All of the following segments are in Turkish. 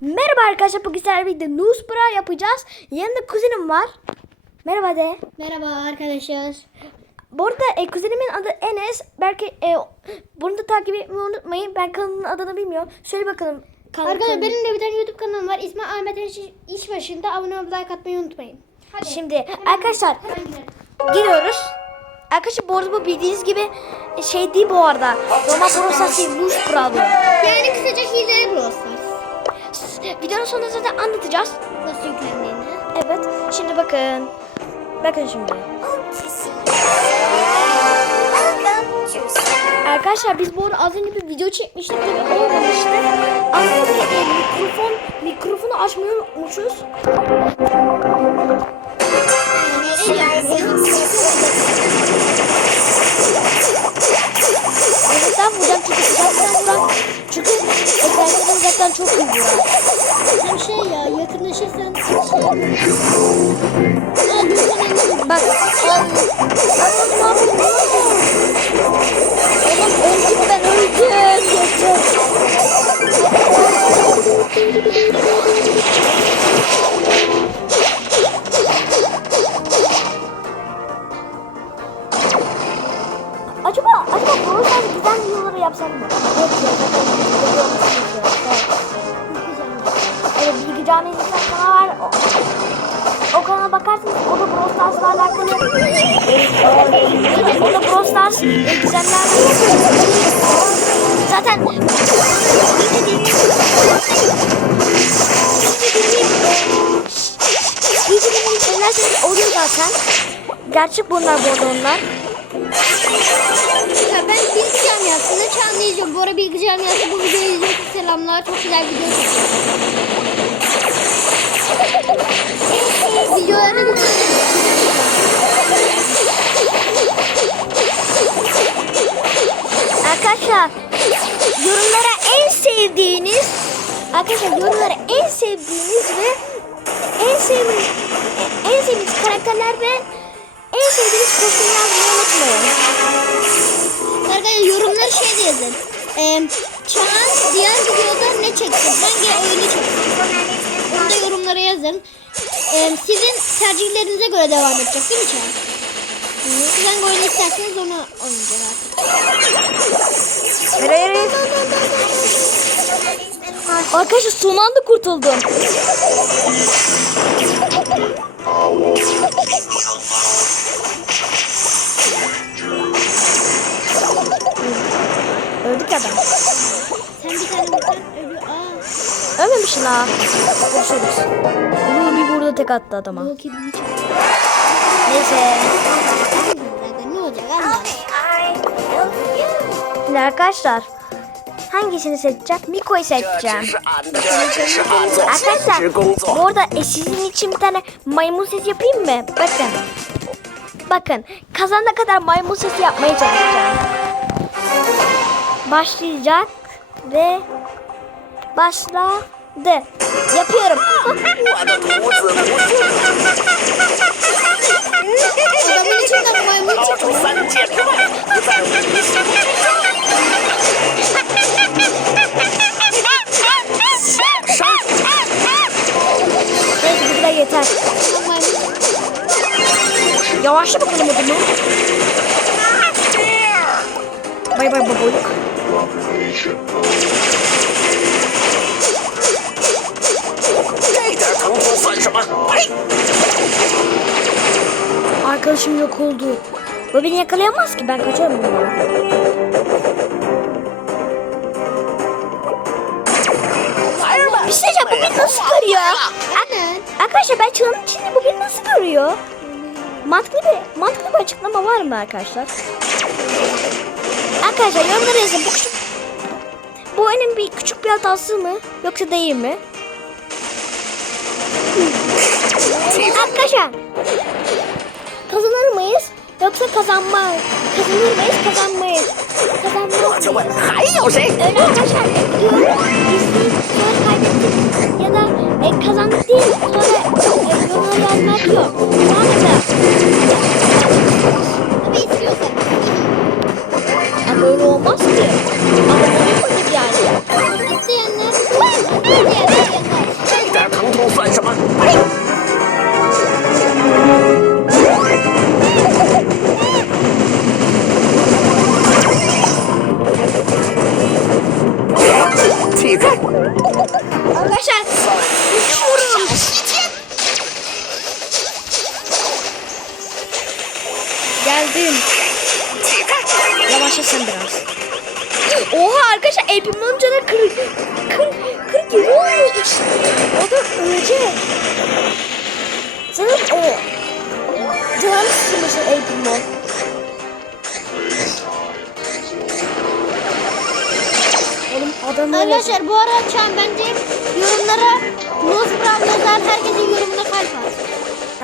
Merhaba arkadaşlar bugün sizlerle birlikte Newsbra yapacağız. Yanında kuzenim var. Merhaba de. Merhaba arkadaşlar. Bu arada e, kuzenimin adı Enes. Belki e, bunu da takip etmeyi unutmayın. Ben kanalın adını bilmiyorum. Söyle bakalım. Kanal, Arkadaşlar benim de bir tane YouTube kanalım var. İsmi Ahmet İş- İşbaşı'nda abone olup like atmayı unutmayın. Hadi. Şimdi arkadaşlar Hemen giriyoruz. Arkadaşlar bu arada bu bildiğiniz gibi e, şey değil bu arada. Roma Brosas değil Newsbra bu. Yani kısaca Stars. S- Videonun sonunda zaten anlatacağız. Nasıl yüklendiğini. Evet. Şimdi bakın. Bakın şimdi. Arkadaşlar biz bu arada az önce bir video çekmiştik ve olmamıştı. Aslında e, mikrofon, mikrofonu açmayı unutmuşuz. Vuracağım çünkü uzaktan vuran çünkü ekranlardan uzaktan çok vuruyor. Hem şey ya yakınlaşırsan şey Bak. Allah'ım ne yapayım? Oğlum öldüm bakarsınız. O da Brawl Stars'la alakalı. o da Brawl Stars gizemlerle Zaten İyice dinleyip dinlerseniz oluyor zaten. Gerçek bunlar bu arada onlar. Ya ben bilgi camiasında canlı izliyorum. Bu ara bilgi camiası bu videoyu izliyorsa selamlar. Çok güzel video çekiyor. Arkadaşlar yorumlara en sevdiğiniz Arkadaşlar yorumlara en sevdiğiniz ve en sevdiğiniz en sevdiğiniz karakterler ve en sevdiğiniz kostüm yazmayı unutmayın. Arkadaşlar yorumları şey de yazın. Ee, Çağan diğer videoda ne çekti? Hangi oyunu çekti? Da yorumlara yazın. Ee, sizin tercihlerinize göre devam edecek değil mi Çağan? Siz hangi oyunu isterseniz onu oynayacak artık. Hayır hayır. Arkadaşlar son anda kurtuldum. Öldük adam. Ölmemişsin ha. Görüşürüz. Bunu bir burada tek attı adama. Neyse. Ne olacak Şimdi arkadaşlar hangisini seçeceğim? Miko'yu seçeceğim. Arkadaşlar bu arada e, sizin için bir tane maymun sesi yapayım mı? Bakın. Bakın kazana kadar maymun sesi yapmaya çalışacağım. Başlayacak ve başladı. Yapıyorum. Adamın içinden maymun çıkıyor. Neyse bu kadar yeter. Yavaşla bakalım adamı. Bay bay baboyuk. Yeter. Arkadaşım yok oldu. O beni yakalayamaz ki ben kaçarım. Bir şey diyeceğim bu beni nasıl görüyor? Arkadaşlar ben çığın içinde bu beni nasıl görüyor? Mantıklı bir, mantıklı bir açıklama var mı arkadaşlar? Arkadaşlar yorumlara yazın bu küçük bu oyunun bir küçük bir hatası mı yoksa değil mi? Arkadaşlar kazanır mıyız? Yoksa kazanma, kazanır mıyız? Kazanmayız. Kazanmayız. Öyle arkadaşlar.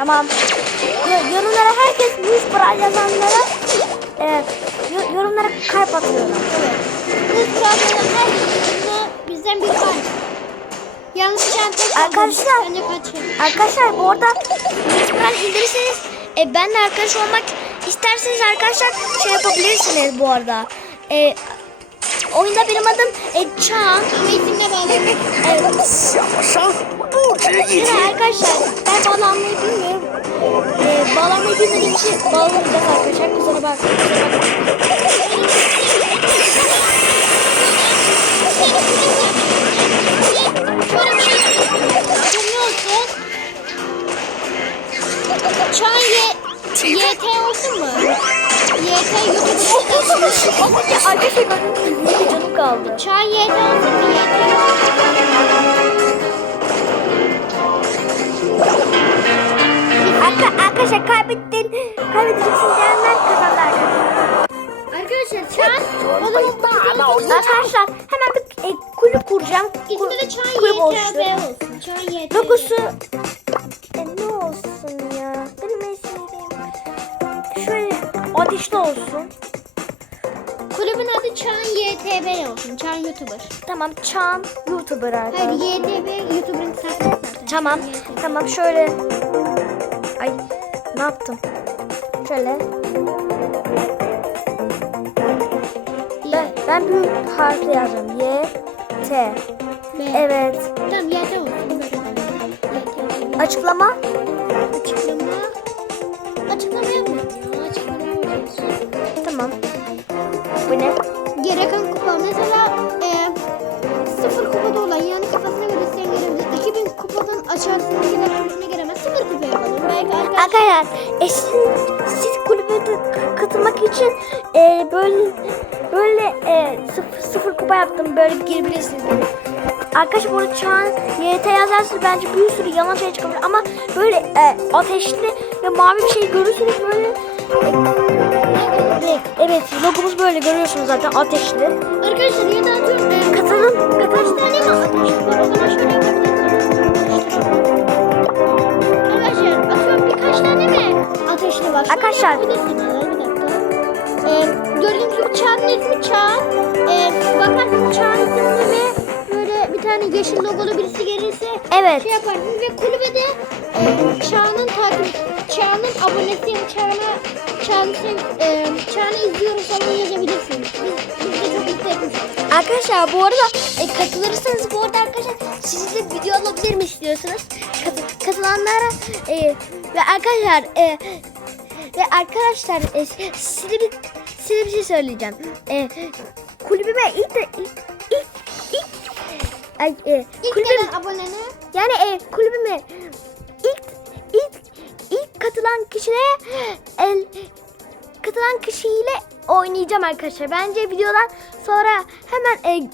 Tamam. Yorumlara herkes 100 para yazanlara e, yorumlara kalp atıyorum. Evet. 100 para yazan herkese bizden bir kalp. Yanlış çanta Arkadaşlar, arkadaşlar bu arada Müslüman indirirseniz e, benle arkadaş olmak isterseniz arkadaşlar şey yapabilirsiniz bu arada. E, oyunda benim adım e, Çağan. Ama bağlı. Evet. Arkadaşlar ben bağlanmayı e, bağlanmayı bilmediğim için bağlanacağız arkadaşlar. Kusura bak. Kusura bak. Şöyle bir şey Haberin olsun. Çağan Y YT olsun mu? YT YouTube'da arkadaşlar bir canım kaldı. Çağan YT olsun arkadaşlar kaybettin. Kaybedeceksin diyenler kazandı arkadaşlar. Arkadaşlar Çağan o zaman bu Arkadaşlar hemen bir e, kulüp kuracağım. İsmi de Çağan kulüp YTB oluşturacağım. olsun. Çağan YTB. Logosu e, ne olsun ya? Benim en sevdiğim şöyle ateşli olsun. Kulübün adı Çağan YTB olsun. Çağan YouTuber. Tamam Çağan YouTuber Hayır arkadaşlar. YTB YouTuber'ın kısaltması zaten. Tamam. YTB. Tamam şöyle. Ne yaptım? Şöyle. Ben, ben büyük harfle yazıyorum. Y, T. B. Evet. Tamam böyle. YT olsun. Açıklama. Açıklama. Açıklama yapmıyorum ya. Açıklama olsun. Tamam. Bu ne? Gereken kupa mesela arkadaşlar e, sizin, siz kulübe katılmak için e, böyle böyle e, sıfır, sıfır kupa yaptım böyle girebilirsiniz böyle. Arkadaşlar bu arada Çağan YT yazarsanız bence bir sürü yalan şey çıkabilir ama böyle e, ateşli ve mavi bir şey görürseniz böyle e, evet logomuz böyle görüyorsunuz zaten ateşli. Arkadaşlar ya da atıyorum. E, Katılın. Birkaç tane mi ateş var? O zaman şöyle Arkadaşlar. yapabilirsiniz. Bir dakika. Ee, gördüğünüz gibi Çağ'ın ismi Çağ. Ee, bakarsınız Çağ'ın ismini ve böyle bir tane yeşil logolu birisi gelirse Evet. şey yaparsınız ve kulübede e, Çağ'ın takip Çağ'ın abonesiyim Çağ'ına Çağ'ın e, Çağ'ını izliyorum falan yazabilirsiniz. Biz, biz de çok mutlu. Arkadaşlar bu arada e, katılırsanız bu arada arkadaşlar siz de video alabilir mi istiyorsanız Kat- katılanlara e, ve arkadaşlar e, ve arkadaşlar e, size bir size bir şey söyleyeceğim. E, kulübüme ilk de ilk ilk, ilk ay, e, İlk kulübüm, gelen abonene yani e, kulübüme ilk ilk ilk katılan kişiye el katılan kişiyle oynayacağım arkadaşlar. Bence videodan sonra hemen e,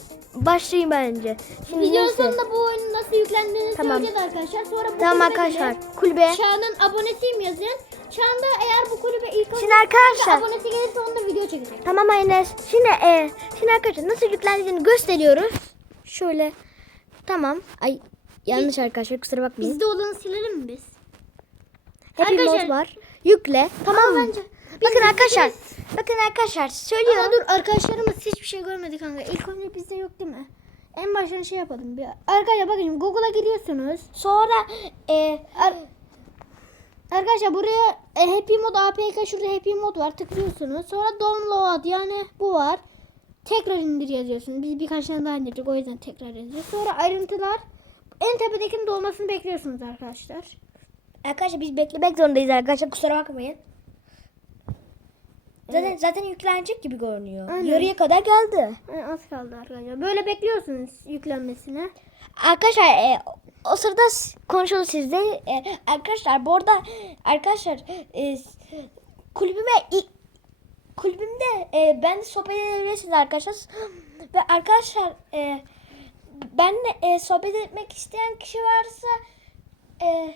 başlayayım bence. Şimdi Videonun neyse. sonunda bu oyunun nasıl yüklendiğini Tamam. söyleyeceğiz arkadaşlar. Sonra bu Tamam arkadaşlar gidin. kulübe. Çağ'ın abonesiyim yazın. Da eğer bu kulübe ilk Şimdi arkadaşlar abonesi gelirse onda video çekecek. tamam Enes. Şimdi e, şimdi arkadaşlar nasıl yüklendiğini gösteriyoruz. Şöyle tamam. Ay yanlış arkadaşlar kusura bakmayın. Bizde olanı silelim mi biz? Happy arkadaşlar- var. Yükle. Tamam Ama mı? bence- Bakın arkadaşlar. Bakın arkadaşlar söylüyorum. Ama dur arkadaşlarımız hiçbir şey görmedi kanka. İlk önce bizde yok değil mi? En baştan şey yapalım. Bir arkadaşlar bakın Google'a giriyorsunuz. Sonra e, Ar- Arkadaşlar buraya e, Happy Mod APK şurada Happy Mod var tıklıyorsunuz. Sonra download yani bu var. Tekrar indir yazıyorsunuz. Biz birkaç tane daha indirdik o yüzden tekrar yazıyoruz. Sonra ayrıntılar en tepedekinin dolmasını bekliyorsunuz arkadaşlar. Arkadaşlar biz beklemek zorundayız arkadaşlar kusura bakmayın. Zaten zaten yüklenecek gibi görünüyor. Aynen. Yarıya kadar geldi. E, az kaldı arkadaşlar. Böyle bekliyorsunuz yüklenmesine. Arkadaşlar e, o sırada konuşalım sizde. E, arkadaşlar bu arada arkadaşlar e, kulübüme kulübümde e, ben de sohbet edebilirsiniz arkadaşlar. Ve arkadaşlar e, benle e, sohbet etmek isteyen kişi varsa e,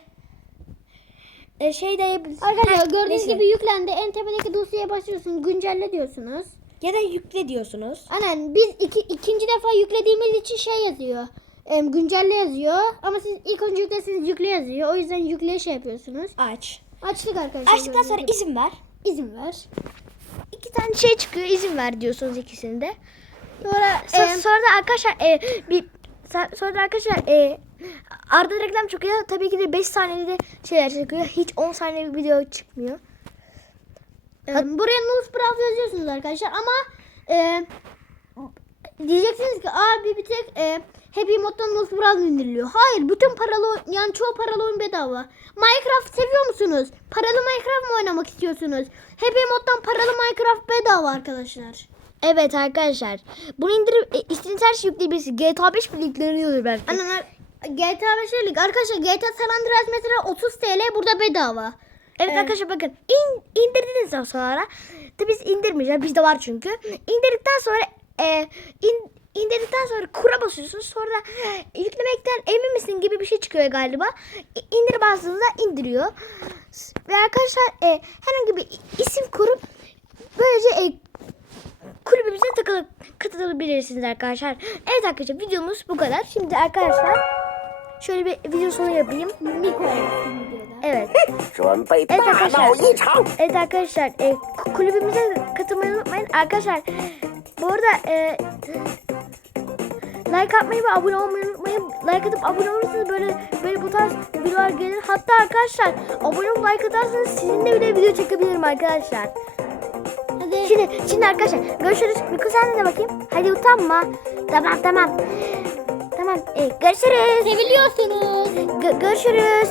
e, şey de Arkadaşlar Ha, gördüğünüz neyse. gibi yüklendi. En tepedeki dosyaya başlıyorsunuz. Güncelle diyorsunuz. ya da yükle diyorsunuz. Aynen biz iki, ikinci defa yüklediğimiz için şey yazıyor. Em, güncelle yazıyor. Ama siz ilk önce yüklesiniz yükle yazıyor. O yüzden yükleye şey yapıyorsunuz. Aç. Açtık arkadaşlar. Açtıktan sonra izin ver. izin ver. İki tane şey çıkıyor izin ver diyorsunuz ikisinde. Sonra Sonra, em, sonra da arkadaşlar e, bir sonra da arkadaşlar e, arada reklam çıkıyor. Tabii ki de 5 saniyede de şeyler çıkıyor. Hiç 10 saniye bir video çıkmıyor. em, buraya Nus Browse yazıyorsunuz arkadaşlar ama e, diyeceksiniz ki abi bir tek e, Happy Mod'dan Nus Browse indiriliyor. Hayır bütün paralı yani çoğu paralı oyun bedava. Minecraft seviyor musunuz? Paralı Minecraft mı oynamak istiyorsunuz? Happy Mod'dan paralı Minecraft bedava arkadaşlar. Evet arkadaşlar. Bunu indirip e, istediğiniz her şeyi yükleyebilirsiniz. GTA 5 bile yükleniyordur belki. Anneler GTA 5'e lig. Arkadaşlar GTA San Andreas mesela 30 TL burada bedava. Evet Evet. arkadaşlar bakın in, indirdikten sonra tabii biz indirmeyeceğiz bizde var çünkü. İndirdikten sonra e, in, indirdikten sonra kura basıyorsunuz. Sonra da yüklemekten emin misin gibi bir şey çıkıyor galiba. İndir bastığınızda indiriyor. Ve arkadaşlar e, herhangi bir isim kurup böylece e, kulübümüze takılıp katılabilirsiniz arkadaşlar. Evet arkadaşlar videomuz bu kadar. Şimdi arkadaşlar Şöyle bir video sonu yapayım. Miko. Evet. Evet arkadaşlar. Evet arkadaşlar. E, kulübümüze katılmayı unutmayın. Arkadaşlar bu arada e, like atmayı ve abone olmayı unutmayın. Like atıp abone olursanız böyle böyle bu tarz videolar gelir. Hatta arkadaşlar abone olup like atarsanız sizinle bile video çekebilirim arkadaşlar. Hadi. Şimdi, şimdi arkadaşlar görüşürüz. Miko sen de bakayım. Hadi utanma. Tamam tamam. Görüşürüz. Seviliyorsunuz. Gö- görüşürüz.